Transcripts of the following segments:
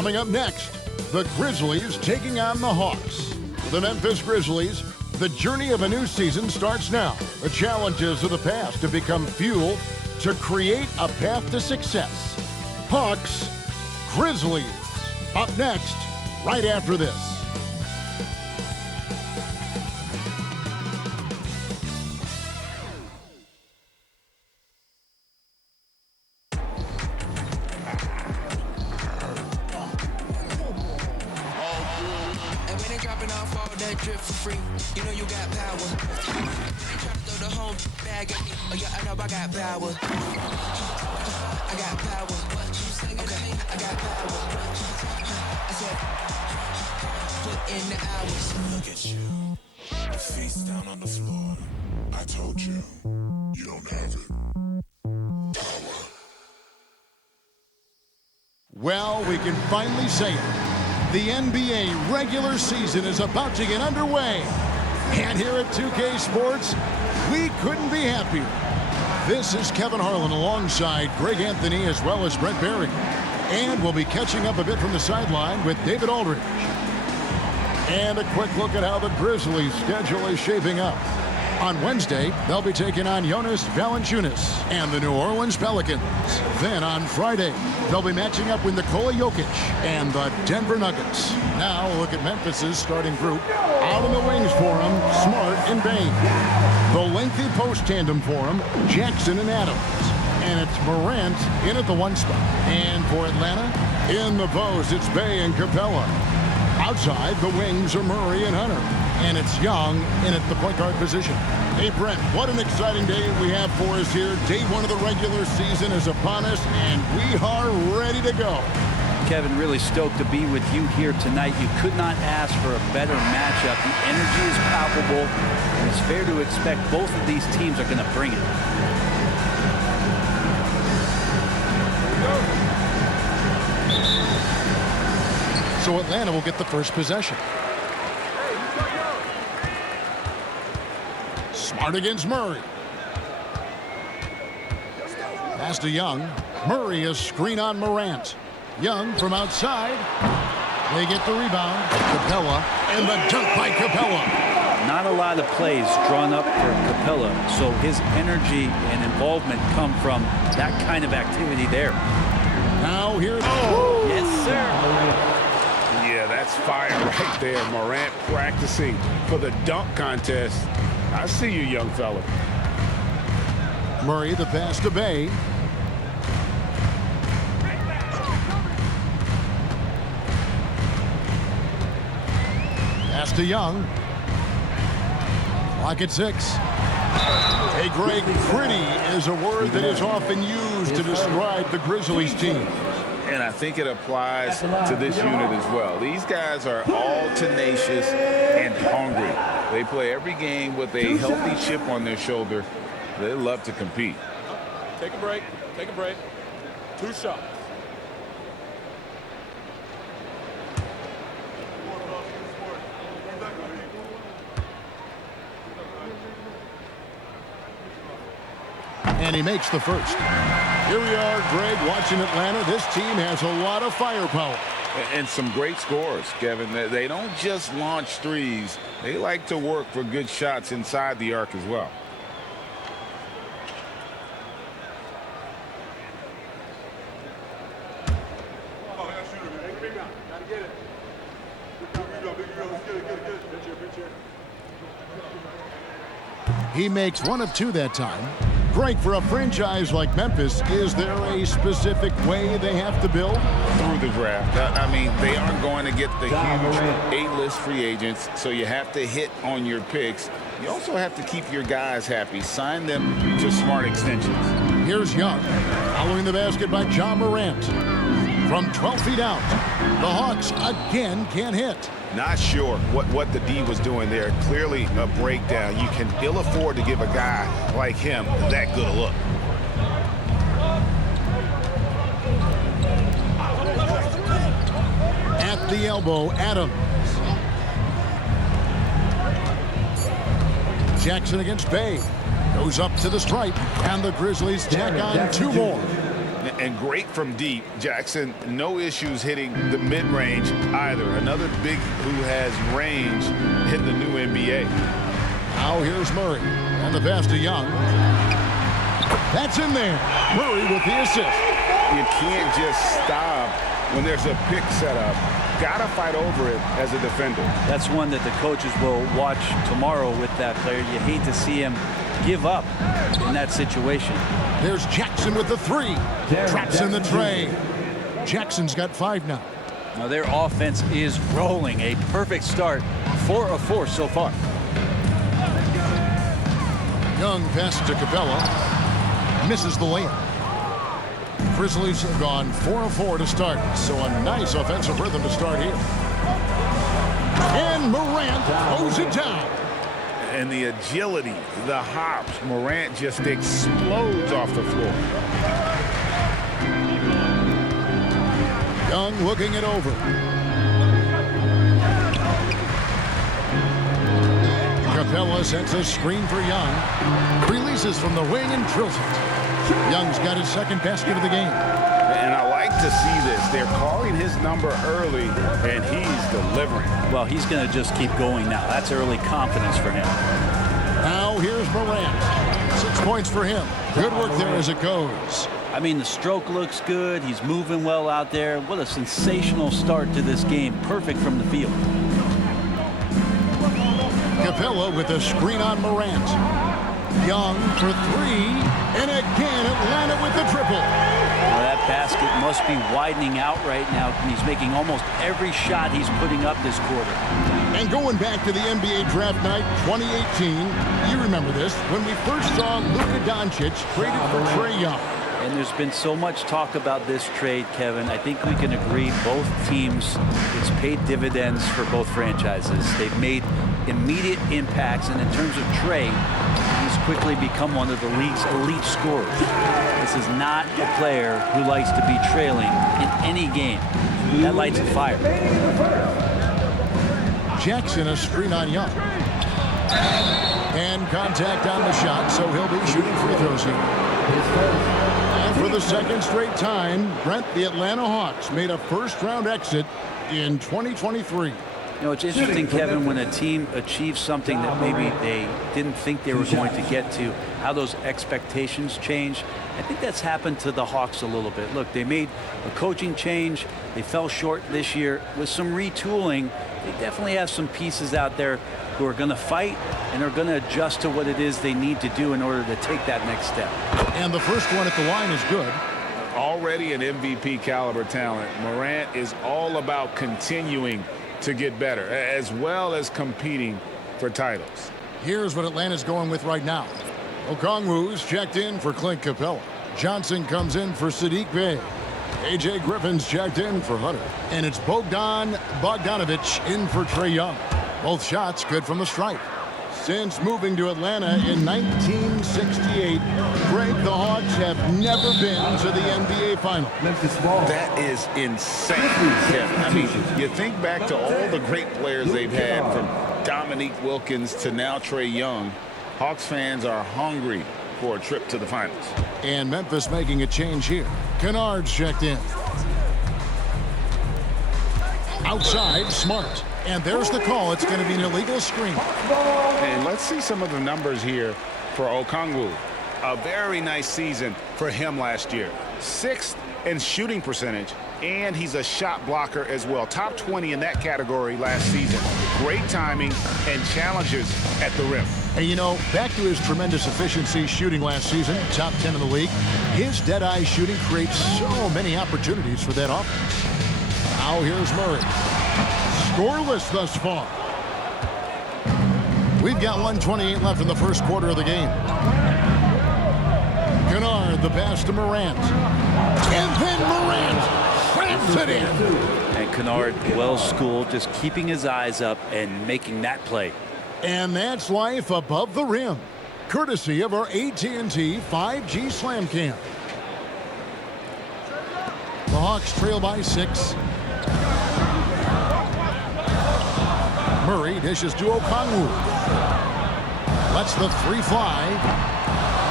Coming up next, the Grizzlies taking on the Hawks. The Memphis Grizzlies, the journey of a new season starts now. The challenges of the past have become fuel to create a path to success. Hawks, Grizzlies. Up next, right after this. Drip for free, you know you got power. Try to throw the whole bag at me. Oh yeah, I know I got power. I got power. Okay, I got power. I said, put in the hours. Look at you, face down on the floor. I told you, you don't have it. Power. Well, we can finally say it. The NBA regular season is about to get underway. And here at 2K Sports, we couldn't be happier. This is Kevin Harlan alongside Greg Anthony as well as Brent Barry. And we'll be catching up a bit from the sideline with David Aldridge. And a quick look at how the Grizzlies' schedule is shaping up. On Wednesday, they'll be taking on Jonas Valanciunas and the New Orleans Pelicans. Then on Friday, they'll be matching up with Nikola Jokic and the Denver Nuggets. Now a look at Memphis's starting group. Out in the wings for him, Smart and Bain. The lengthy post tandem for him, Jackson and Adams. And it's Morant in at the 1 spot. And for Atlanta, in the post, it's Bay and Capella. Outside, the wings are Murray and Hunter. And it's Young in at the point guard position. Hey, Brent, what an exciting day we have for us here. Day 1 of the regular season is upon us, and we are ready to go. Kevin, really stoked to be with you here tonight. You could not ask for a better matchup. The energy is palpable, and it's fair to expect both of these teams are going to bring it. So Atlanta will get the first possession. Smart against Murray. Pass to Young. Murray a screen on Morant. Young from outside. They get the rebound. Capella and the dunk by Capella. Not a lot of plays drawn up for Capella, so his energy and involvement come from that kind of activity there. Now here's Yes, sir. Yeah, that's fire right there. Morant practicing for the dunk contest. I see you, young fella. Murray, the pass to Bay. Pass to Young. Clock at 6. Hey, Greg, pretty is a word that is often used to describe the Grizzlies team. And I think it applies to this unit as well. These guys are all tenacious and hungry. They play every game with a healthy chip on their shoulder. They love to compete. Take a break. Take a break. 2 shots. And he makes the first. Here we are, Greg, watching Atlanta. This team has a lot of firepower. And some great scores, Kevin. They don't just launch threes. They like to work for good shots inside the arc as well. He makes 1 of 2 that time. Greg, for a franchise like Memphis, is there a specific way they have to build? Through the draft. I mean, they aren't going to get the huge A-list free agents, so you have to hit on your picks. You also have to keep your guys happy. Sign them to smart extensions. Here's Young, following the basket by John Morant. From 12 feet out, the Hawks again can't hit. Not sure what the D was doing there. Clearly a breakdown. You can ill afford to give a guy like him that good a look. At the elbow, Adams. Jackson against Bay. Goes up to the stripe, and the Grizzlies tack on 2 more. And great from deep. Jackson, no issues hitting the mid-range either. Another big who has range in the new NBA. Now here's Murray. And the pass to Young. That's in there. Murray with the assist. You can't just stop when there's a pick set up. Gotta fight over it as a defender. That's one that the coaches will watch tomorrow with that player. You hate to see him give up in that situation. There's Jackson with the three. Traps in the tray. Jackson's got 5 now. Now their offense is rolling. A perfect start. 4 of 4 so far. Young pass to Capella. Misses the layup. Grizzlies have gone 4 of 4 to start. So a nice offensive rhythm to start here. And Morant throws it down. And the agility, the hops, Morant just explodes off the floor. Young looking it over. Capella sends a screen for Young. Releases from the wing and drills it. Young's got his second basket of the game. And I like to see this. They're calling his number early, and he's delivering. Well, he's going to just keep going now. That's early confidence for him. Now here's Morant. 6 points for him. Good work there as it goes. I mean, the stroke looks good. He's moving well out there. What a sensational start to this game. Perfect from the field. Capella with a screen on Morant. Young for 3. And again, Atlanta with the triple. Well, that basket must be widening out right now. He's making almost every shot he's putting up this quarter. And going back to the NBA draft night 2018, you remember this, when we first saw Luka Doncic traded for Trae Young. And there's been so much talk about this trade, Kevin. I think we can agree both teams, it's paid dividends for both franchises. They've made immediate impacts, and in terms of Trae, he's quickly become one of the league's elite scorers. This is not a player who likes to be trailing in any game. That lights a fire. Jackson a screen on Young. And contact on the shot, so he'll be shooting free throws here. And for the second straight time, Brent, the Atlanta Hawks made a first-round exit in 2023. You know, it's interesting, Kevin, when a team achieves something that maybe they didn't think they were going to get to, how those expectations change. I think that's happened to the Hawks a little bit. Look, they made a coaching change. They fell short this year. With some retooling, they definitely have some pieces out there who are going to fight and are going to adjust to what it is they need to do in order to take that next step. And the first one at the line is good. Already an MVP caliber talent, Morant is all about continuing to get better, as well as competing for titles. Here's what Atlanta's going with right now. Okongwu's checked in for Clint Capella. Johnson comes in for Sadiq Bey. A.J. Griffin's checked in for Hunter. And it's Bogdan Bogdanovic in for Trae Young. Both shots good from the stripe. Since moving to Atlanta in 1968, Greg, the Hawks have never been to the NBA Final. That is insane, Kevin. I mean, you think back to all the great players they've had, from Dominique Wilkins to now Trae Young. Hawks fans are hungry for a trip to the finals. And Memphis making a change here. Kennard's checked in. Outside, Smart. And there's the call. It's going to be an illegal screen. And let's see some of the numbers here for Okongwu. A very nice season for him last year. 6th in shooting percentage, and he's a shot blocker as well. Top 20 in that category last season. Great timing and challenges at the rim. And you know, back to his tremendous efficiency shooting last season, top 10 in the league, his dead-eye shooting creates so many opportunities for that offense. Now here's Murray. Scoreless thus far. We've got 1:28 left in the first quarter of the game. Kennard, the pass to Morant. And then Morant slams it in. And Kennard, well schooled, just keeping his eyes up and making that play. And that's life above the rim, courtesy of our AT&T 5G Slam Cam. The Hawks trail by 6. Murray dishes to Okongwu. Lets the 3 fly.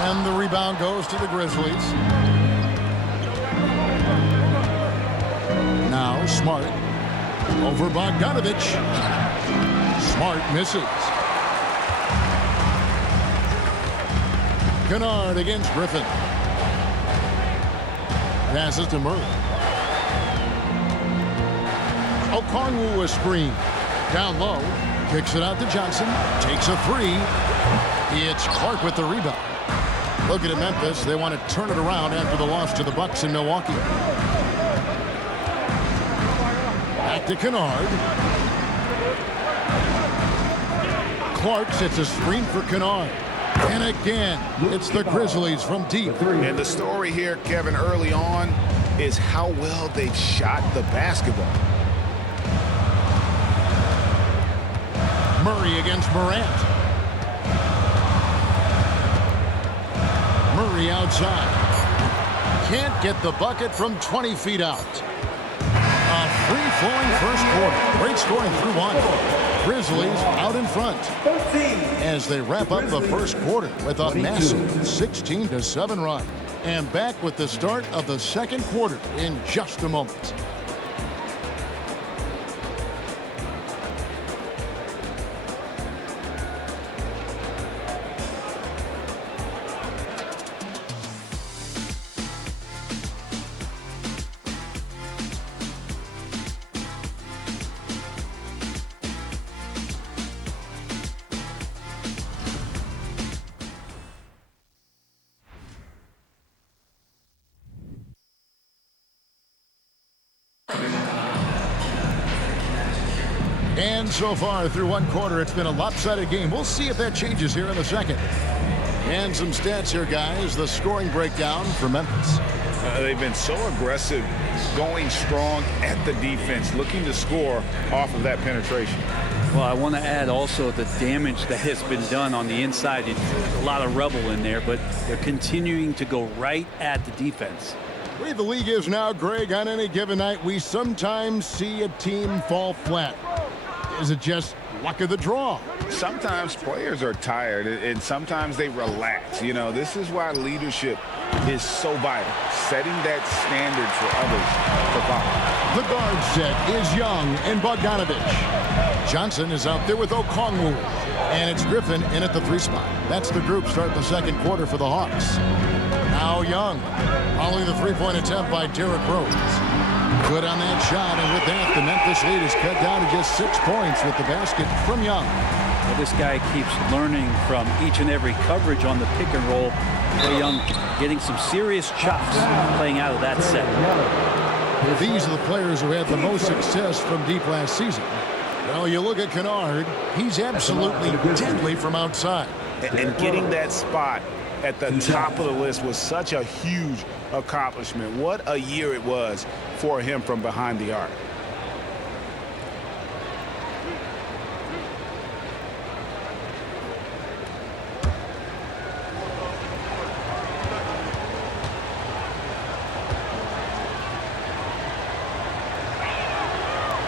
And the rebound goes to the Grizzlies. Smart. Over Bogdanovich. Smart misses. Kennard against Griffin. Passes to Murray. Okongwu a screen. Down low. Kicks it out to Johnson. Takes a three. It's Clark with the rebound. Looking at Memphis, they want to turn it around after the loss to the Bucks in Milwaukee. Back to Kennard. Clark sets a screen for Kennard. And again, it's the Grizzlies from deep. And the story here, Kevin, early on is how well they've shot the basketball. Murray against Morant. Murray outside. Can't get the bucket from 20 feet out. A free-flowing first quarter. Great scoring through one. Grizzlies out in front as they wrap up the first quarter with a massive 16-7 run. And back with the start of the second quarter in just a moment. And so far through one quarter, it's been a lopsided game. We'll see if that changes here in the second. And some stats here, guys. The scoring breakdown for Memphis. They've been so aggressive, going strong at the defense, looking to score off of that penetration. Well, I want to add also the damage that has been done on the inside. It's a lot of rubble in there, but they're continuing to go right at the defense. The way the league is now, Greg, on any given night, we sometimes see a team fall flat. Is it just luck of the draw? Sometimes players are tired, and sometimes they relax. You know, this is why leadership is so vital, setting that standard for others to follow. The guard set is Young and Bogdanovich. Johnson is out there with Okongwu. And it's Griffin in at the three spot. That's the group start the second quarter for the Hawks. Now Young, following the three-point attempt by Derrick Rose. Good on that shot, and with that, the Memphis lead is cut down to just 6 points with the basket from Young. Well, this guy keeps learning from each and every coverage on the pick and roll. Trae Young getting some serious chops playing out of that set. These are the players who had the most success from deep last season. Well, you look at Kennard, he's absolutely deadly from outside. And getting that spot at the top of the list was such a huge accomplishment. What a year it was for him from behind the arc.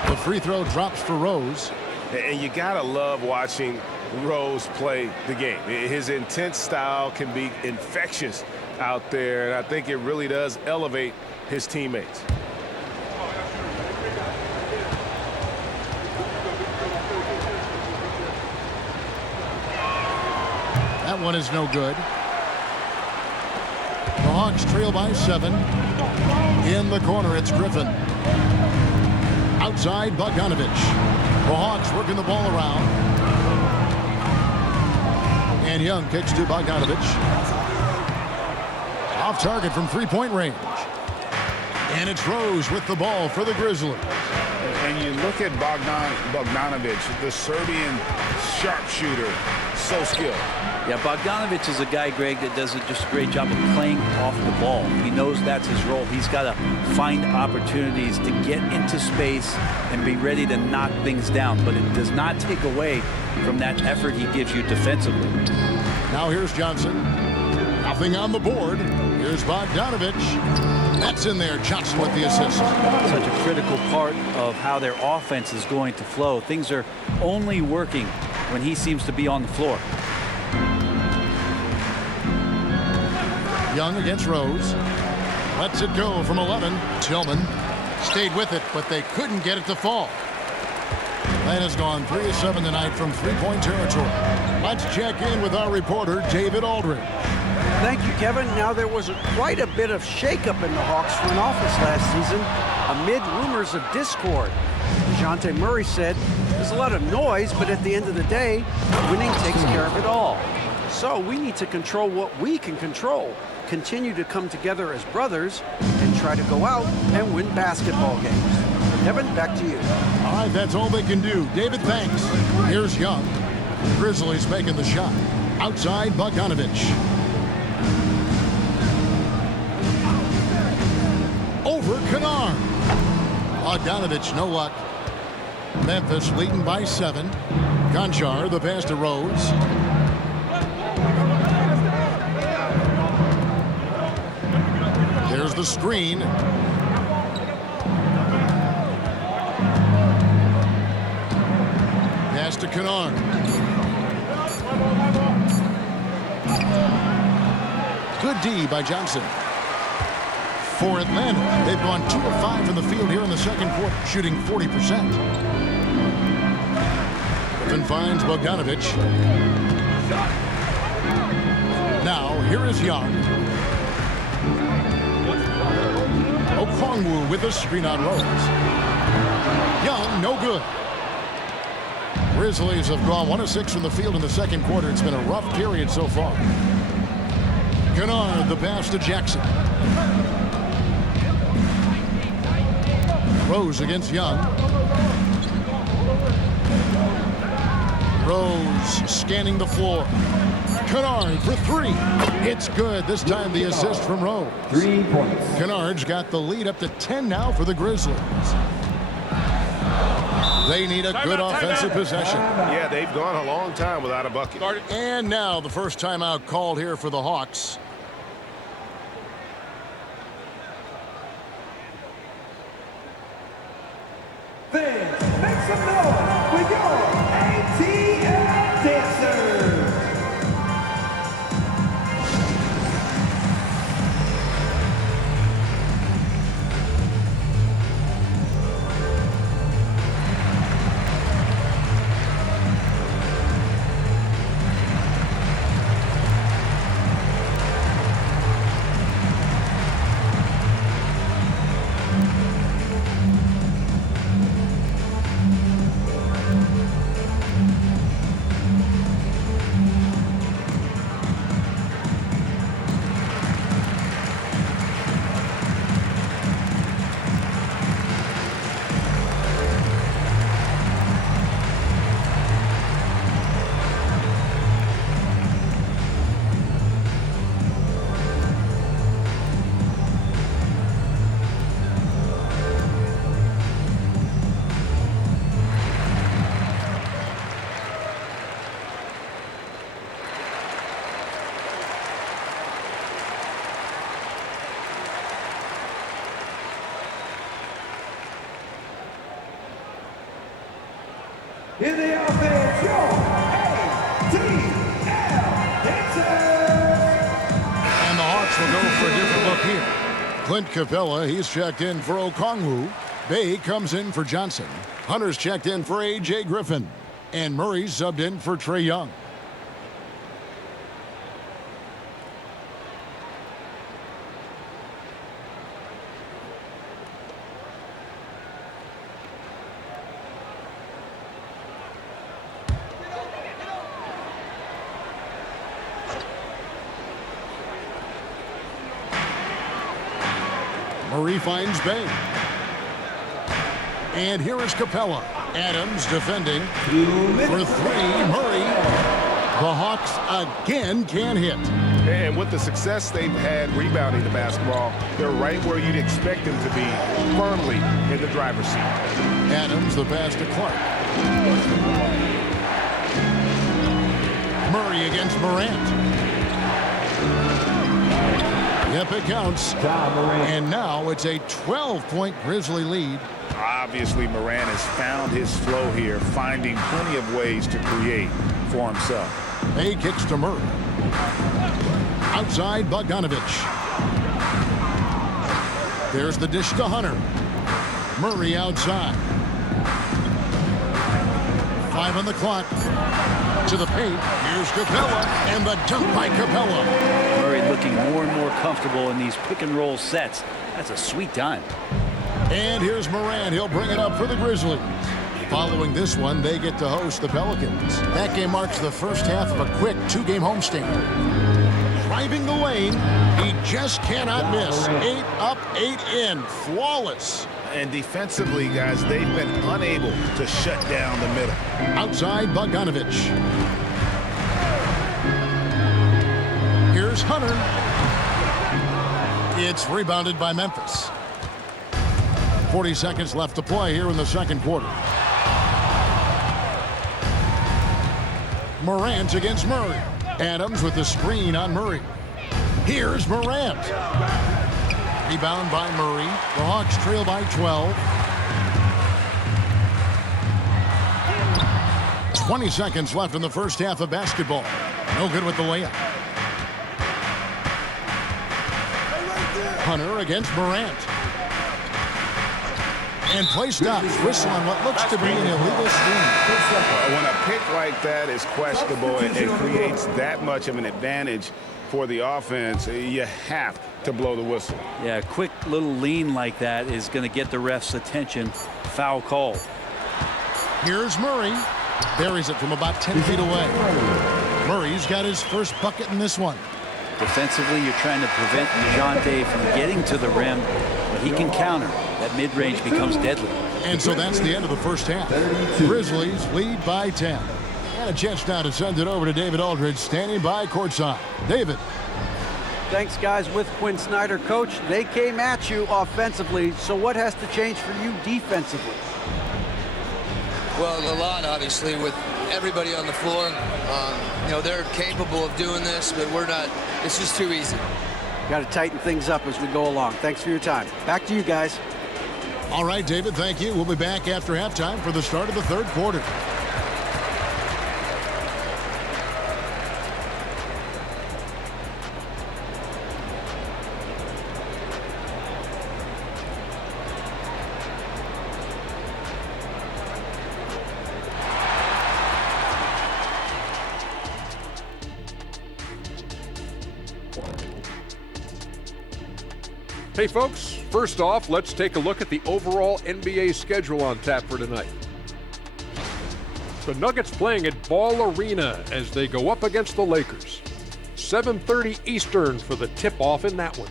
The free throw drops for Rose. And you gotta love watching Rose play the game. His intense style can be infectious out there, and I think it really does elevate his teammates. That one is no good. The Hawks trail by 7. In the corner, it's Griffin. Outside, Bogdanovich. The Hawks working the ball around. And Young kicks to Bogdanovich. Off target from three-point range. And it's Rose with the ball for the Grizzlies. And you look at Bogdanovich, the Serbian sharpshooter, so skilled. Yeah, Bogdanovich is a guy, Greg, that does just a great job of playing off the ball. He knows that's his role. He's got to find opportunities to get into space and be ready to knock things down. But it does not take away from that effort he gives you defensively. Now here's Johnson. Nothing on the board. Here's Bogdanovich. That's in there. Johnson with the assist. Such a critical part of how their offense is going to flow. Things are only working when he seems to be on the floor. Young against Rose. Lets it go from 11. Tillman. Stayed with it, but they couldn't get it to fall. Atlanta's gone 3 of 7 tonight from three-point territory. Let's check in with our reporter, David Aldridge. Thank you, Kevin. Now, there was quite a bit of shakeup in the Hawks front office last season amid rumors of discord. DeJounte Murray said, there's a lot of noise, but at the end of the day, winning takes care of it all. So we need to control what we can control, continue to come together as brothers, and try to go out and win basketball games. Kevin, back to you. All right, that's all they can do. David, thanks. Here's Young. Grizzlies making the shot. Outside, Bogdanovich. Over Kennard. Bogdanovich, no luck. Memphis leading by 7. Conchar, the pass to Rose. There's the screen. Pass to Kennard. Good D by Johnson. For Atlanta, they've gone 2 of 5 from the field here in the second quarter, shooting 40%. Griffin finds Bogdanovich. Now, here is Young. Okongwu with a screen on Rose. Young, no good. Grizzlies have gone 1 of 6 from the field in the second quarter. It's been a rough period so far. Kennard, the pass to Jackson. Rose against Young. Rose scanning the floor. Kennard for 3. It's good. This time the assist from Rose. 3 points. Kennard's got the lead up to 10 now for the Grizzlies. They need a good offensive possession. Yeah, they've gone a long time without a bucket. And now the first timeout called here for the Hawks. Fans, make some noise with your ATL dancers. In the offense, your ATL dancers. And the Hawks will go for a different look here. Clint Capella, he's checked in for Okongwu. Bay comes in for Johnson. Hunter's checked in for A.J. Griffin. And Murray's subbed in for Trae Young. Murray finds Bay. And here is Capella. Adams defending. For 3, Murray. The Hawks again can't hit. And with the success they've had rebounding the basketball, they're right where you'd expect them to be, firmly in the driver's seat. Adams, the pass to Clark. Murray against Morant. Yep, it counts. And now it's a 12-point Grizzly lead. Obviously, Moran has found his flow here, finding plenty of ways to create for himself. Bay kicks to Murray. Outside, Bogdanovich. There's the dish to Hunter. Murray outside. 5 on the clock. To the paint. Here's Capella, and the dunk by Capella. Murray looking more and more comfortable in these pick and roll sets. That's a sweet time. And here's Morant. He'll bring it up for the Grizzlies. Following this one, they get to host the Pelicans. That game marks the first half of a quick 2-game homestand. Driving the lane, he just cannot miss. 8 up, 8 in. Flawless. And defensively, guys, they've been unable to shut down the middle. Outside, Bogdanovich. Here's Hunter. It's rebounded by Memphis. 40 seconds left to play here in the second quarter. Morant against Murray. Adams with the screen on Murray. Here's Morant. Rebound by Murray. The Hawks trail by 12. 20 seconds left in the first half of basketball. No good with the layup. Hunter against Morant. And play stops. Whistle on what looks to be an illegal screen. When a pick like that is questionable and it creates that much of an advantage for the offense, you have to blow the whistle. Yeah, a quick little lean like that is going to get the ref's attention. Foul call. Here's Murray. Buries it from about 10 feet away. Murray's got his first bucket in this one. Defensively, you're trying to prevent DeJounte from getting to the rim, but he can counter. That mid-range becomes deadly. And so that's the end of the first half. Grizzlies lead by 10. And a chance now to send it over to David Aldridge, standing by courtside. David. Thanks, guys. With Quinn Snyder, coach, they came at you offensively. So what has to change for you defensively? Well, a lot, obviously, with everybody on the floor. You know, they're capable of doing this, but we're not. It's just too easy. Got to tighten things up as we go along. Thanks for your time. Back to you guys. All right, David, thank you. We'll be back after halftime for the start of the third quarter. Hey folks, first off, let's take a look at the overall NBA schedule on tap for tonight. The Nuggets playing at Ball Arena as they go up against the Lakers. 7:30 Eastern for the tip-off in that one.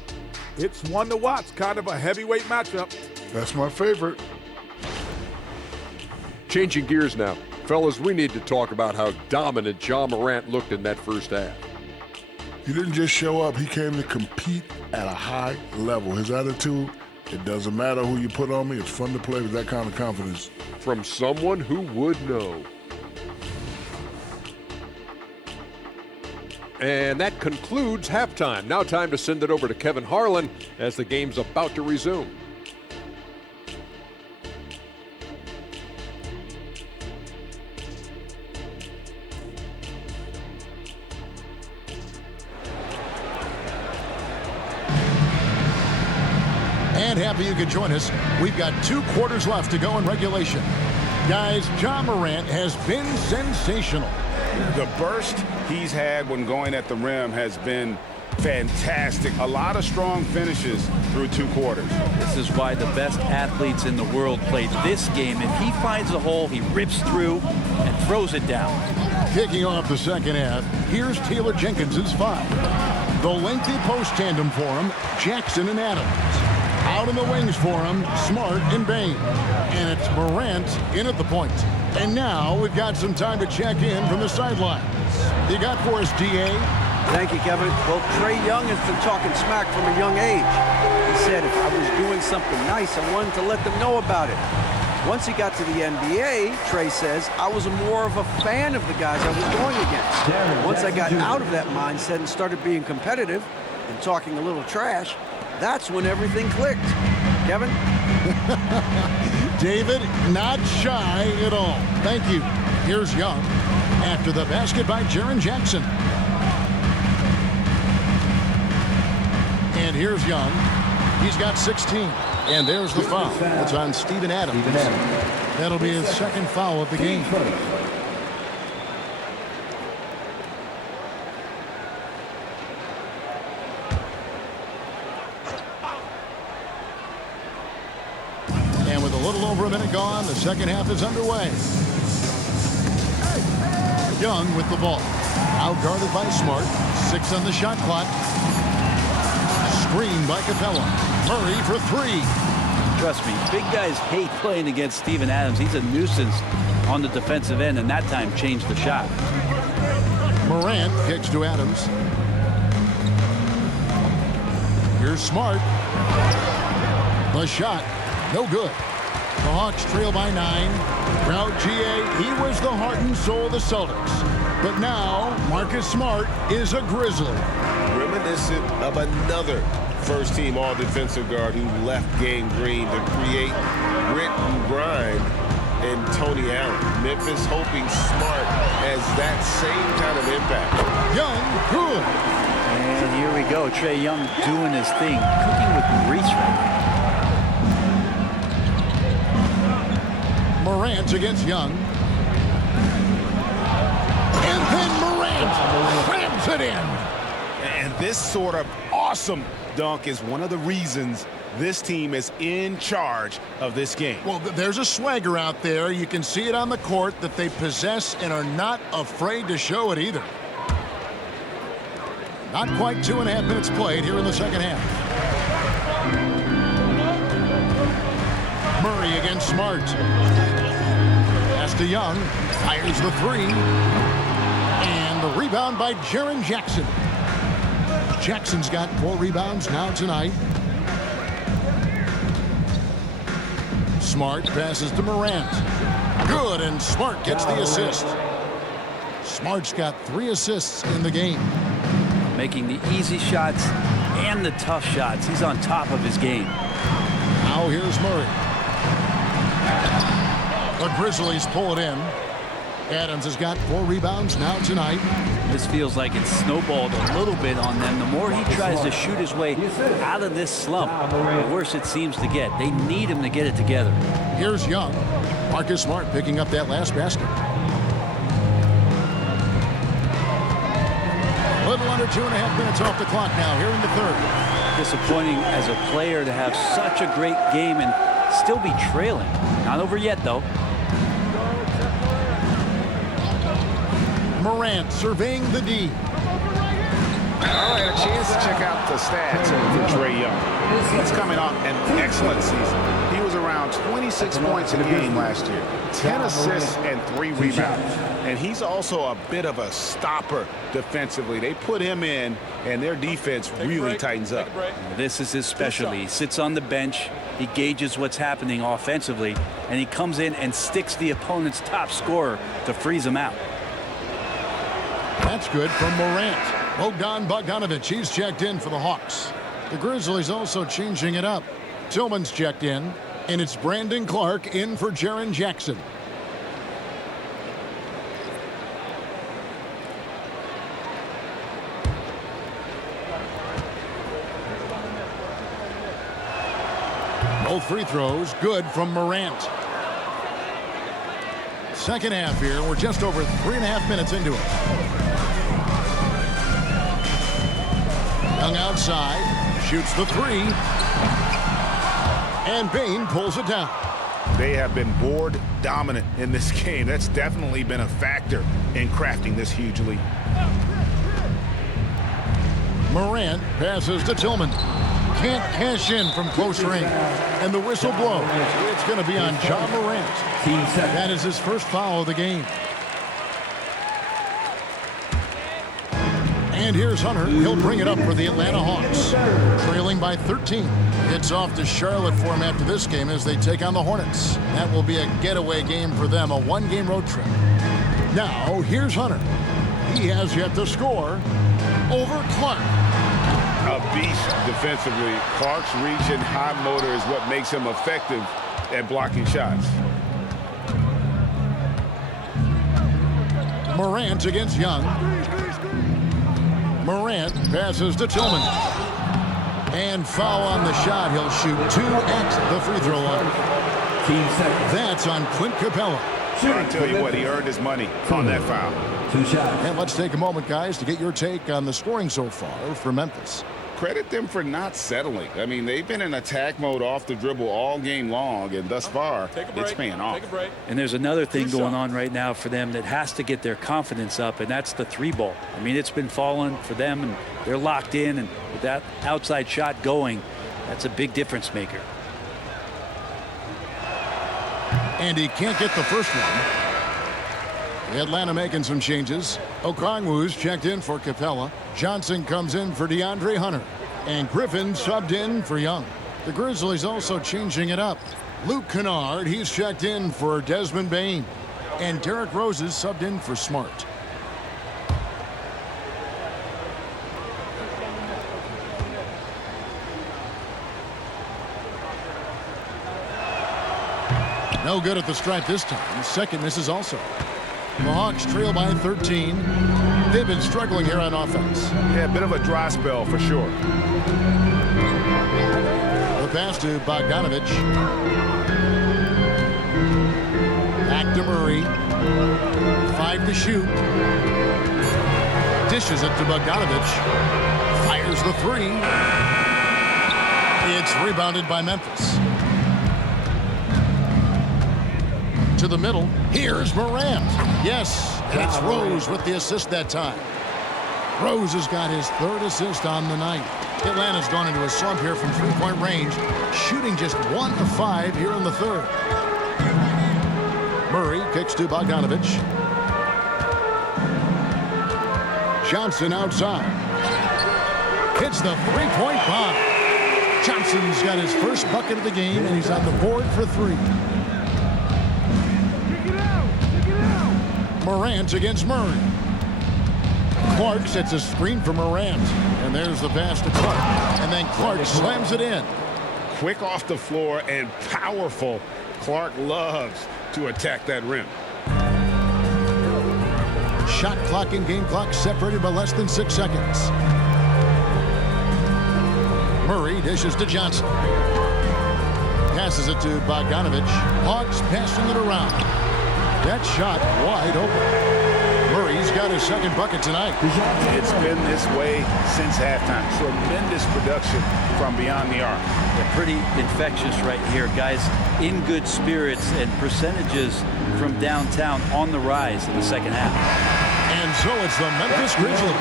It's one to watch, kind of a heavyweight matchup. That's my favorite. Changing gears now. Fellas, we need to talk about how dominant Ja Morant looked in that first half. He didn't just show up, he came to compete at a high level. His attitude, it doesn't matter who you put on me, it's fun to play with that kind of confidence. From someone who would know. And that concludes halftime. Now time to send it over to Kevin Harlan as the game's about to resume. And happy you could join us. We've got 2 quarters left to go in regulation. Guys, Ja Morant has been sensational. The burst he's had when going at the rim has been fantastic. A lot of strong finishes through 2 quarters. This is why the best athletes in the world play this game. If he finds a hole, he rips through and throws it down. Kicking off the second half, here's Taylor Jenkins's 5. The lengthy post tandem for him, Jackson and Adams. Out in the wings for him, Smart and Bain. And it's Morant in at the point. And now we've got some time to check in from the sidelines. You got for us, D.A.? Thank you, Kevin. Well, Trae Young has been talking smack from a young age. He said if I was doing something nice, I wanted to let them know about it. Once he got to the NBA, Trae says, I was more of a fan of the guys I was going against. Once I got out of that mindset and started being competitive and talking a little trash, that's when everything clicked. Kevin? David, not shy at all. Thank you. Here's Young. After the basket by Jaren Jackson. And here's Young. He's got 16. And there's the foul. It's on Steven Adams. That'll be his second foul of the game. And with a little over a minute gone, the second half is underway. Young with the ball. Outguarded by Smart. 6 on the shot clock. Screen by Capella. Murray for 3. Trust me, big guys hate playing against Steven Adams. He's a nuisance on the defensive end, and that time changed the shot. Morant kicks to Adams. Here's Smart. The shot, no good. The Hawks trail by 9. Proud GA, he was the heart and soul of the Celtics. But now, Marcus Smart is a Grizzly. Reminiscent of another first-team all-defensive guard who left Game Green to create grit and grind in Tony Allen. Memphis hoping Smart has that same kind of impact. Young, good. And here we go. Trae Young doing his thing, cooking with grease right now. Morant against Young. And then Morant crams it in. And this sort of awesome dunk is one of the reasons this team is in charge of this game. Well, there's a swagger out there. You can see it on the court that they possess and are not afraid to show it either. Not quite 2.5 minutes played here in the second half. Murray against Smart. Pass to Young. Fires the 3. And the rebound by Jaren Jackson. Jackson's got 4 rebounds now tonight. Smart passes to Morant. Good, and Smart gets the assist. Smart's got 3 assists in the game. Making the easy shots and the tough shots. He's on top of his game. Now here's Murray. The Grizzlies pull it in. Adams has got 4 rebounds now tonight. This feels like it's snowballed a little bit on them. The more he tries to shoot his way out of this slump, the worse it seems to get. They need him to get it together. Here's Young. Marcus Smart picking up that last basket. A little under 2.5 minutes off the clock now here in the third. Disappointing as a player to have such a great game and still be trailing. Not over yet, though. Morant surveying the D. All right, a chance to check out the stats for Trae Young. He's coming off an excellent season. He was around 26 points a game last year, 10 assists and 3 rebounds. And he's also a bit of a stopper defensively. They put him in, and their defense really tightens up. This is his specialty. He sits on the bench, he gauges what's happening offensively, and he comes in and sticks the opponent's top scorer to freeze him out. That's good from Morant. Bogdan Bogdanovic, he's checked in for the Hawks. The Grizzlies also changing it up. Tillman's checked in, and it's Brandon Clark in for Jaren Jackson. Both free throws good from Morant. Second half here. We're just over 3.5 minutes into it. Young outside, shoots the 3. And Bain pulls it down. They have been board dominant in this game. That's definitely been a factor in crafting this huge lead. Morant passes to Tillman. Can't cash in from close range. And the whistle blows. It's going to be on John Morant. That is his first foul of the game. And here's Hunter. He'll bring it up for the Atlanta Hawks. Trailing by 13. It's off to Charlotte for him after this game as they take on the Hornets. That will be a getaway game for them, a 1-game road trip. Now, here's Hunter. He has yet to score over Clark. A beast defensively. Clark's reach and high motor is what makes him effective at blocking shots. Morant against Young. Morant passes to Tillman. And foul on the shot. He'll shoot 2 at the free throw line. That's on Clint Capella. I'll tell you what, he earned his money on that foul. 2 shots. And let's take a moment, guys, to get your take on the scoring so far for Memphis. Credit them for not settling. I mean, they've been in attack mode off the dribble all game long, and thus far, it's paying off. And there's another thing going on right now for them that has to get their confidence up, and that's the 3-ball. I mean, it's been falling for them, and they're locked in, and with that outside shot going, that's a big difference maker. And he can't get the first one. Atlanta making some changes. Okongwu's checked in for Capella. Johnson comes in for DeAndre Hunter. And Griffin subbed in for Young. The Grizzlies also changing it up. Luke Kennard, he's checked in for Desmond Bane. And Derrick Rose is subbed in for Smart. No good at the stripe this time. Second misses also. The Hawks trail by 13. They've been struggling here on offense. Yeah, a bit of a dry spell for sure. The pass to Bogdanovich. Back to Murray. 5 to shoot. Dishes it to Bogdanovich. Fires the 3. It's rebounded by Memphis. To the middle. Here's Morant. Yes, and it's Rose with the assist that time. Rose has got his 3rd assist on the night. Atlanta's gone into a slump here from 3-point range, shooting just 1 of 5 here in the 3rd. Murray kicks to Bogdanovich. Johnson outside. Hits the 3-point bomb. Johnson's got his first bucket of the game, and he's on the board for 3. Morant against Murray. Clark sets a screen for Morant. And there's the pass to Clark. And then Clark slams it in. Quick off the floor and powerful. Clark loves to attack that rim. Shot clock and game clock separated by less than 6 seconds. Murray dishes to Johnson. Passes it to Bogdanovich. Hawks passing it around. That shot wide open. Murray's got his 2nd bucket tonight. It's been this way since halftime. Tremendous production from beyond the arc. They're pretty infectious right here. Guys in good spirits and percentages from downtown on the rise in the 2nd half. And so it's the Memphis Grizzlies.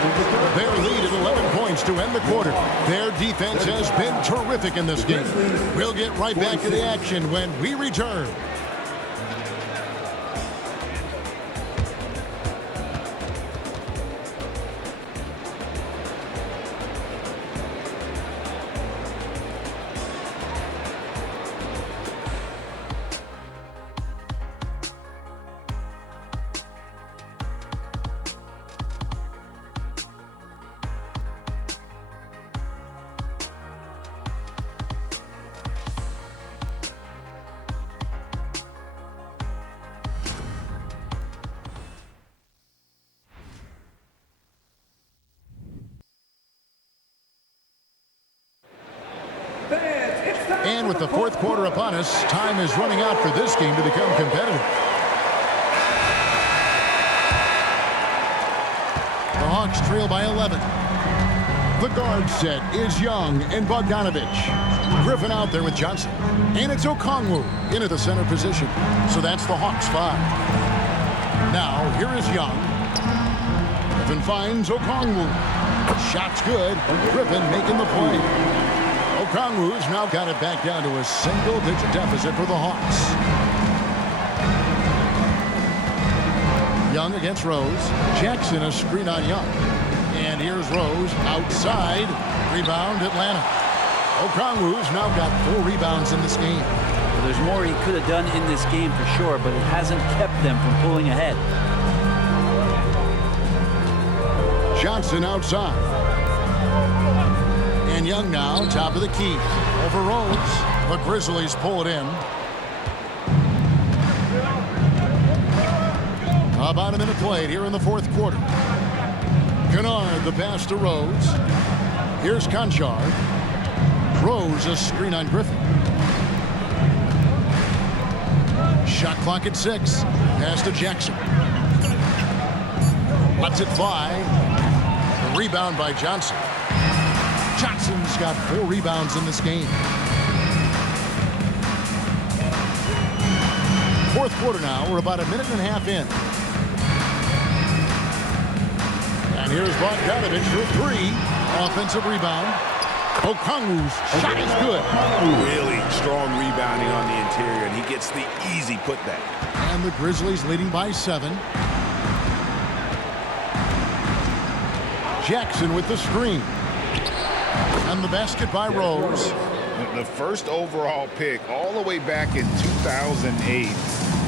Their lead at 11 points to end the quarter. Their defense has been terrific in this game. We'll get right back to the action when we return. And with the 4th quarter upon us, time is running out for this game to become competitive. The Hawks trail by 11. The guard set is Young and Bogdanovich. Griffin out there with Johnson. And it's Okongwu in at the center position. So that's the Hawks 5. Now, here is Young. Griffin finds Okongwu. Shot's good. Griffin making the play. Okongwu's now got it back down to a single-digit deficit for the Hawks. Young against Rose. Jackson a screen on Young. And here's Rose outside. Rebound Atlanta. Okongwu's now got 4 rebounds in this game. Well, there's more he could have done in this game for sure, but it hasn't kept them from pulling ahead. Johnson outside. And Young now, top of the key. Over Rose. The Grizzlies pull it in. About a minute played here in the 4th quarter. Kennard, the pass to Rose. Here's Conchard. Rose a screen on Griffin. Shot clock at 6. Pass to Jackson. Lets it fly. The rebound by Johnson. Johnson's got 4 rebounds in this game. Fourth quarter now. We're about a minute and a half in. And here's Bogdanovich for 3. Offensive rebound. Okongwu's shot is good. Really strong rebounding on the interior, and he gets the easy putback. And the Grizzlies leading by 7. Jackson with the screen. And the basket by Rose. The first overall pick all the way back in 2008.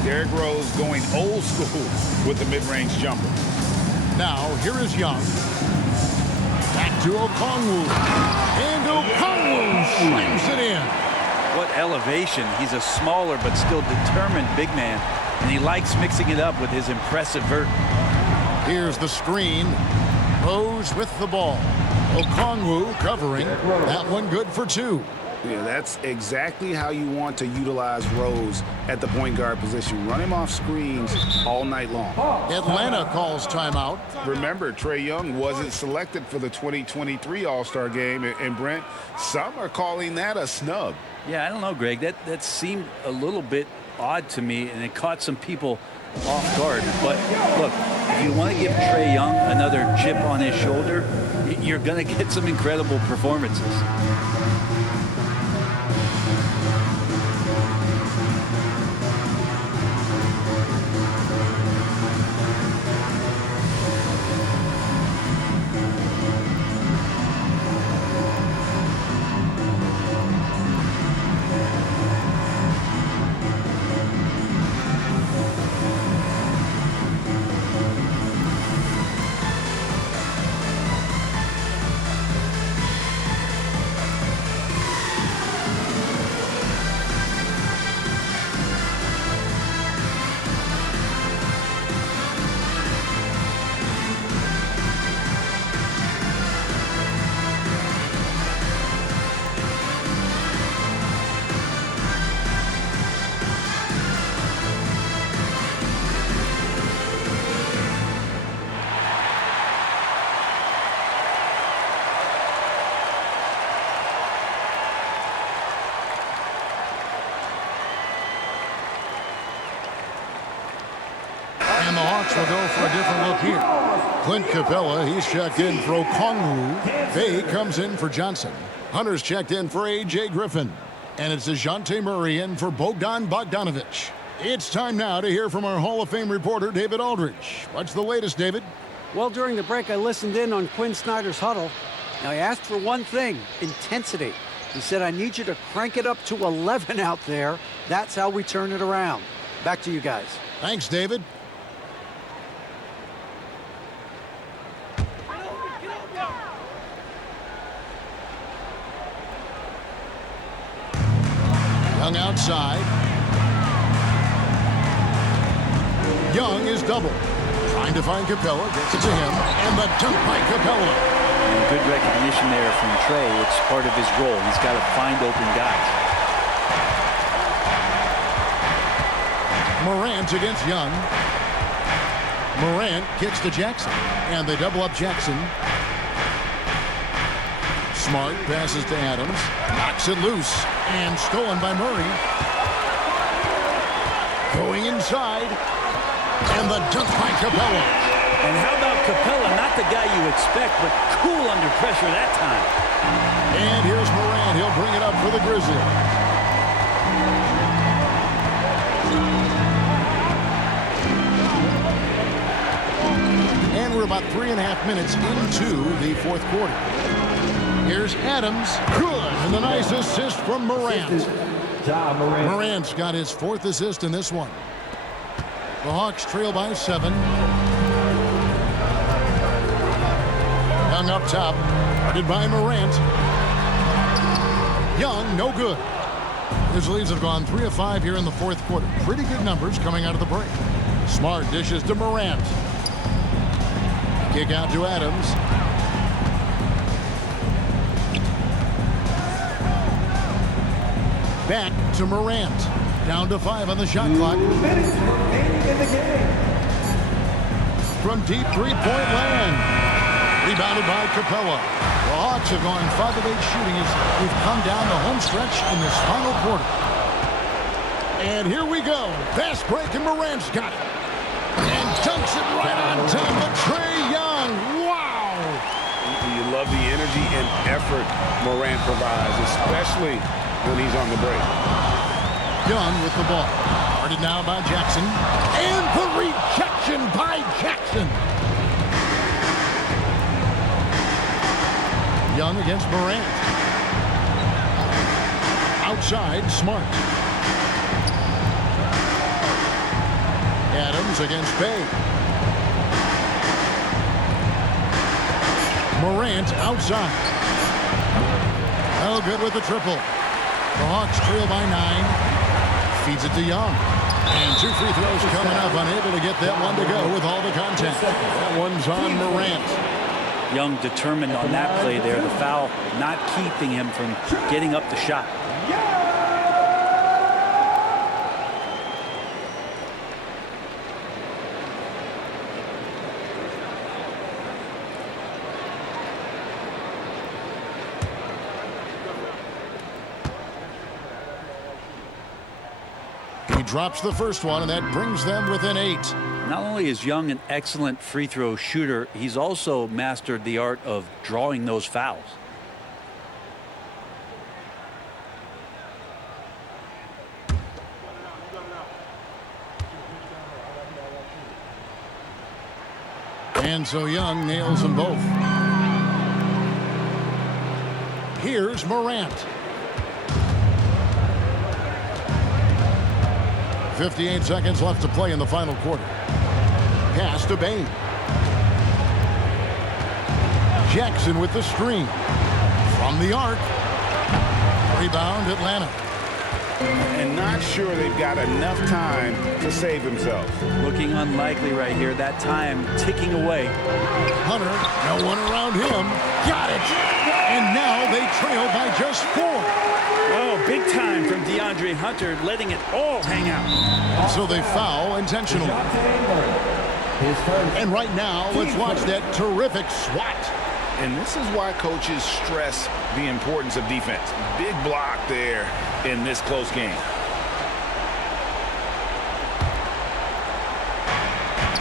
Derrick Rose going old school with the mid-range jumper. Now, here is Young. Back to Okongwu. And Okongwu slams it in. What elevation. He's a smaller but still determined big man. And he likes mixing it up with his impressive vert. Here's the screen. Rose with the ball. Okongwu covering. That one good for 2. Yeah, that's exactly how you want to utilize Rose at the point guard position. Run him off screens all night long. Atlanta calls timeout. Remember, Trae Young wasn't selected for the 2023 All-Star game. And Brent, some are calling that a snub. Yeah, I don't know, Greg. That seemed a little bit odd to me, and it caught some people off guard. But look, if you want to give Trae Young another chip on his shoulder, you're going to get some incredible performances. And the Hawks will go for a different look here. Clint Capella, he's checked in for Okongwu. Bay comes in for Johnson. Hunter's checked in for A.J. Griffin. And it's DeJounte Murray in for Bogdan Bogdanovich. It's time now to hear from our Hall of Fame reporter, David Aldridge. What's the latest, David? Well, during the break, I listened in on Quinn Snyder's huddle. Now, he asked for one thing, intensity. He said, I need you to crank it up to 11 out there. That's how we turn it around. Back to you guys. Thanks, David. Young outside. Young is double. Trying to find Capella. Gets it to him. And the dunk by Capella. And good recognition there from Trae. It's part of his role. He's got to find open guys. Morant against Young. Morant kicks to Jackson. And they double up Jackson. Smart passes to Adams. Knocks it loose. And stolen by Murray. Going inside. And the dunk by Capella. And how about Capella? Not the guy you expect, but cool under pressure that time. And here's Morant. He'll bring it up for the Grizzlies. And we're about 3.5 minutes into the fourth quarter. Here's Adams. Good. And the nice assist from Morant. Morant's got his 4th assist in this one. The Hawks trail by 7. Young up top. Guarded by Morant. Young, no good. Grizzlies have gone 3 of 5 here in the fourth quarter. Pretty good numbers coming out of the break. Smart dishes to Morant. Kick out to Adams. Back to Morant. Down to 5 on the shot clock. 2 minutes remaining in the game. From deep three-point land. Rebounded by Capella. The Hawks have gone 5 of 8 shooting as we've come down the home stretch in this final quarter. And here we go. Fast break, and Morant's got it. And dunks it right on top of Trae Young. Wow! You love the energy and effort Morant provides, especially when he's on the break. Young with the ball. Guarded now by Jackson. And the rejection by Jackson. Young against Morant. Outside, Smart. Adams against Bay. Morant outside. Oh, good with the triple. The Hawks trail by 9. Feeds it to Young. And 2 free throws coming up. Unable to get that one to go with all the contact. That one's on Morant. Young determined on that play there. The foul not keeping him from getting up the shot. He drops the first one, and that brings them within 8. Not only is Young an excellent free throw shooter, he's also mastered the art of drawing those fouls. And so Young nails them both. Here's Morant. 58 seconds left to play in the final quarter. Pass to Bain. Jackson with the screen. From the arc. Rebound, Atlanta. And not sure they've got enough time to save themselves. Looking unlikely right here. That time ticking away. Hunter, no one around him. Got it. And now they trail by just 4. Oh, big time from DeAndre Hunter, letting it all hang out. And so they foul intentionally. And right now, let's watch that terrific swat. And this is why coaches stress the importance of defense. Big block there in this close game.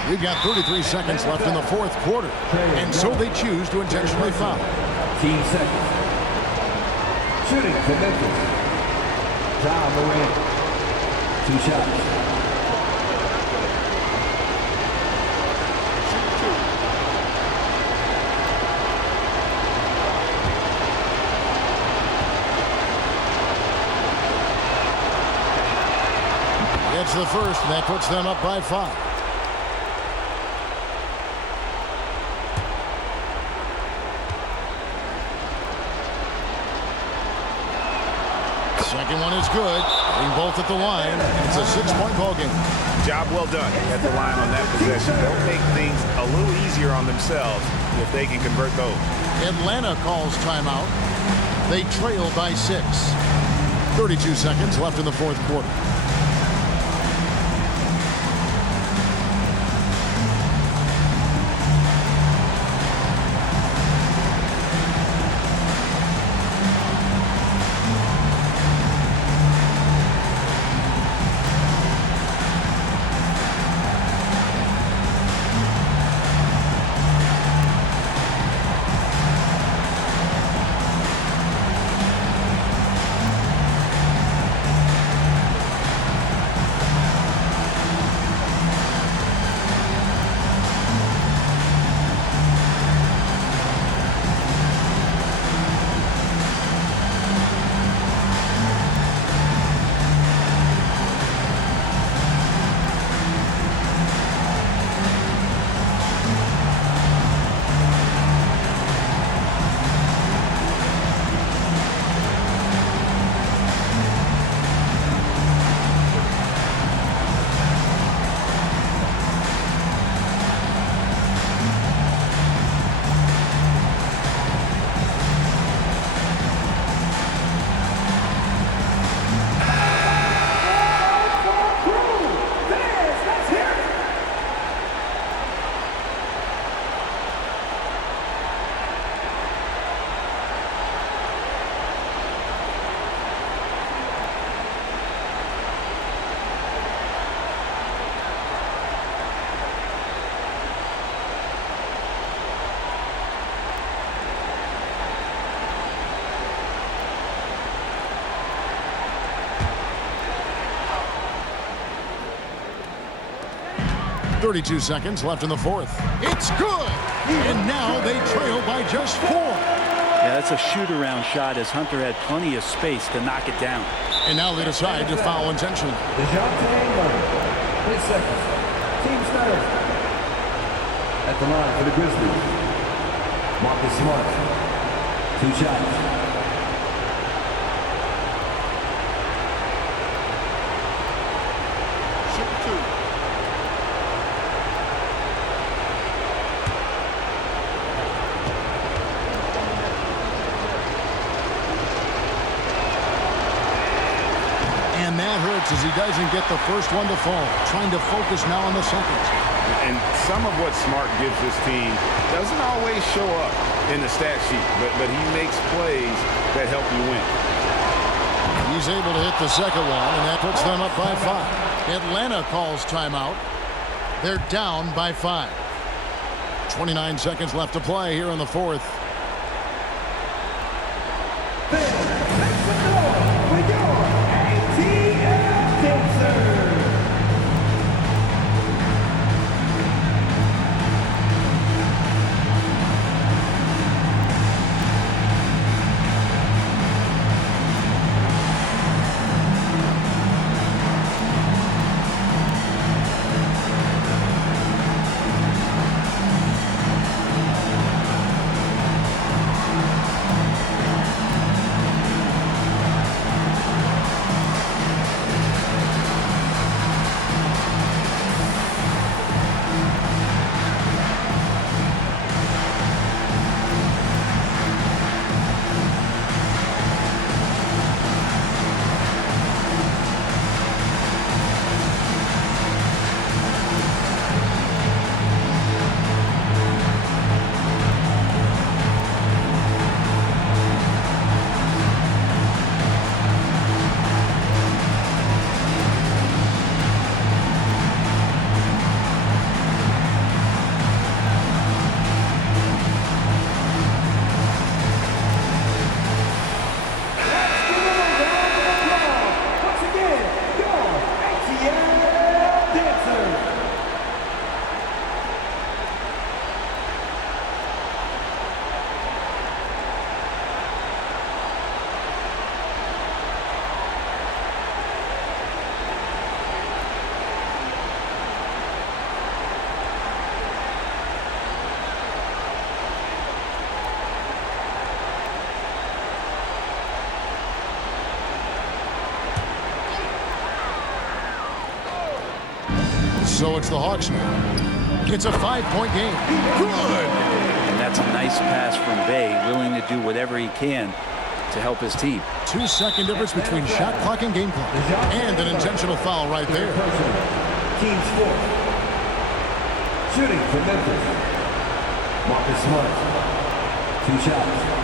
We've got 33 seconds left in the fourth quarter. And so they choose to intentionally foul. 15 seconds. Shooting for Memphis. Ja Morant. 2 shots. Gets the first, and that puts them up by 5. Second one is good. Being both at the line. It's a 6-point ball game. Job well done at the line on that possession. They'll make things a little easier on themselves if they can convert those. Atlanta calls timeout. They trail by 6. 32 seconds left in the fourth quarter. 32 seconds left in the fourth. It's good! And now they trail by just 4. Yeah, that's a shoot-around shot as Hunter had plenty of space to knock it down. And now they decide to foul intentionally. DeJounte Murray, 8 seconds. Team starter. At the line for the Grizzlies, Marcus Smart, 2 shots. And that hurts as he doesn't get the first one to fall. Trying to focus now on the second. And some of what Smart gives this team doesn't always show up in the stat sheet, but he makes plays that help you win. He's able to hit the second one, and that puts them up by 5. Atlanta calls timeout. They're down by 5. 29 seconds left to play here in the fourth. So it's the Hawks now. It's a 5-point game. Good! And that's a nice pass from Bay, willing to do whatever he can to help his team. 2-second difference between shot clock and game clock. And an intentional foul right there. Team sport. Shooting for Memphis, Marcus Smart, 2 shots.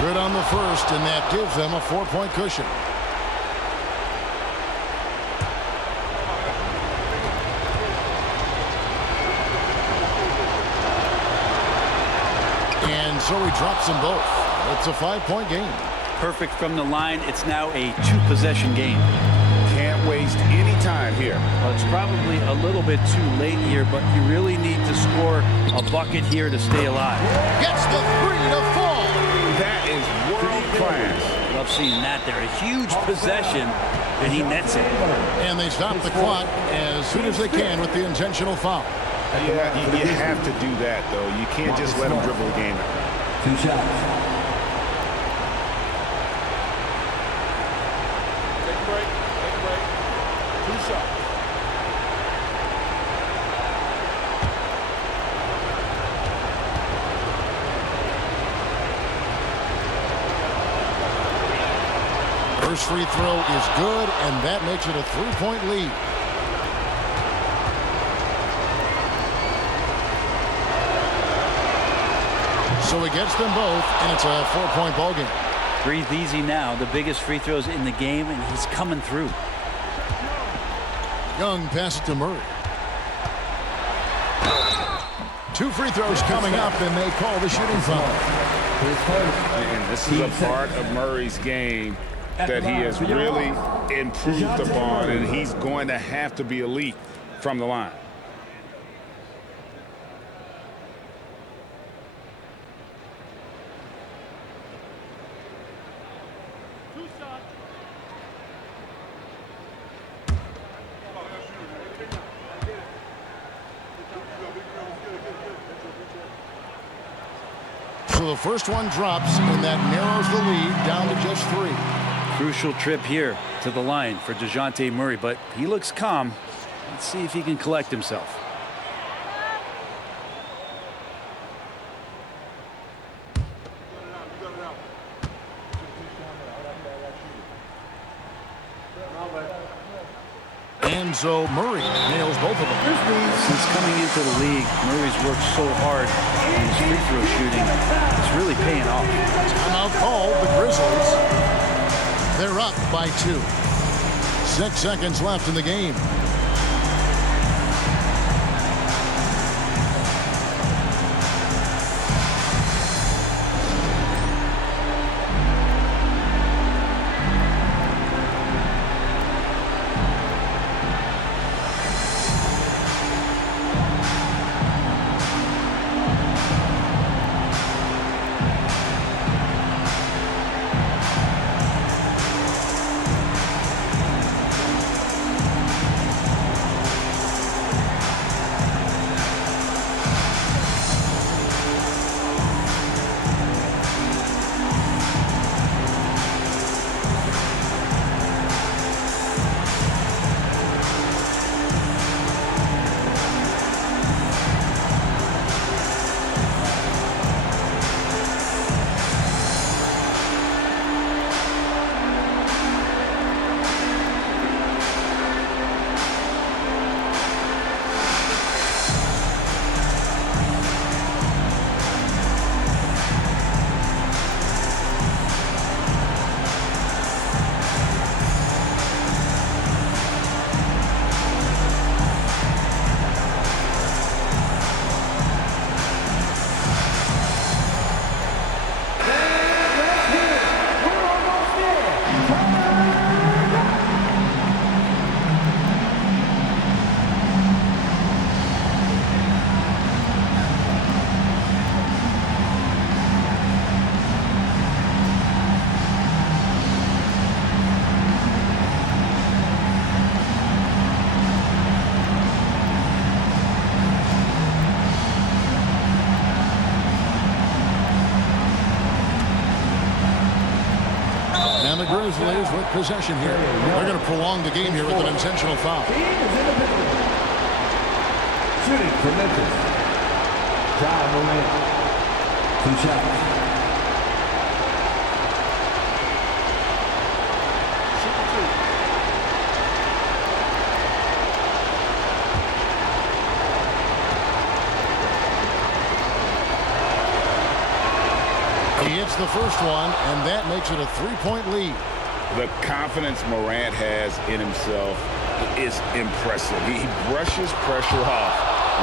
Good on the first, and that gives them a 4-point cushion. And so he drops them both. It's a 5-point game. Perfect from the line. It's now a 2-possession game. Can't waste any time here. Well, it's probably a little bit too late here, but you really need to score a bucket here to stay alive. Gets the 3 to fall. That is world class. Love seeing that there. A huge possession, and he nets it. And they stop the clock as soon as they can with the intentional foul. Yeah, you have to do that, though. You can't just let him dribble the game out. 2 shots. First free throw is good, and that makes it a 3-point lead. So he gets them both, and it's a 4-point ball game. Breathe easy now. The biggest free throws in the game, and he's coming through. Young passes to Murray. 2 free throws coming up, and they call the shooting foul. And this is a part of Murray's game that he has really improved upon, and he's going to have to be elite from the line. So the first one drops, and that narrows the lead down to just 3. Crucial trip here to the line for DeJounte Murray, but he looks calm. Let's see if he can collect himself. And so Murray nails both of them. Since coming into the league, Murray's worked so hard in his free throw shooting. It's really paying off. Timeout called. The Grizzlies. They're up by 2. 6 seconds left in the game. And the Grizzlies with possession here. They're going to prolong the game here with an intentional foul. Shooting for Memphis. Ja Morant. 2 shots. He hits the first one, and that makes it a 3-point lead. The confidence Morant has in himself is impressive. He brushes pressure off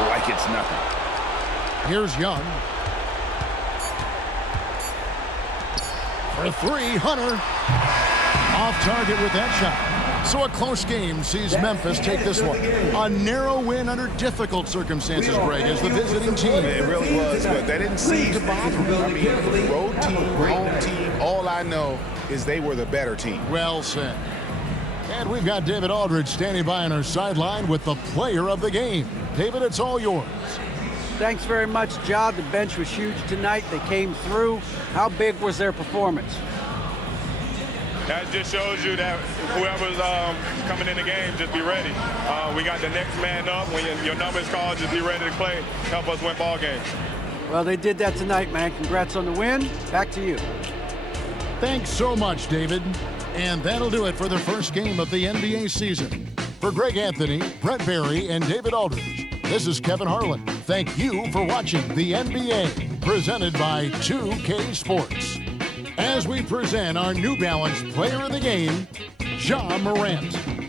like it's nothing. Here's Young. For 3, Hunter. Off target with that shot. So a close game sees Memphis take this one. A narrow win under difficult circumstances, Greg, as the visiting team. It really was, but that didn't seem to bother me. I mean, road team, home team, all I know is they were the better team. Well said. And we've got David Aldridge standing by on our sideline with the player of the game. David, it's all yours. Thanks very much, Ja. The bench was huge tonight. They came through. How big was their performance? That just shows you that whoever's coming in the game, just be ready. We got the next man up. When your number is called, just be ready to play. Help us win ball games. Well, they did that tonight, man. Congrats on the win. Back to you. Thanks so much, David. And that'll do it for the first game of the NBA season. For Greg Anthony, Brett Barry, and David Aldridge, this is Kevin Harlan. Thank you for watching the NBA, presented by 2K Sports. as we present our New Balance Player of the Game, Ja Morant.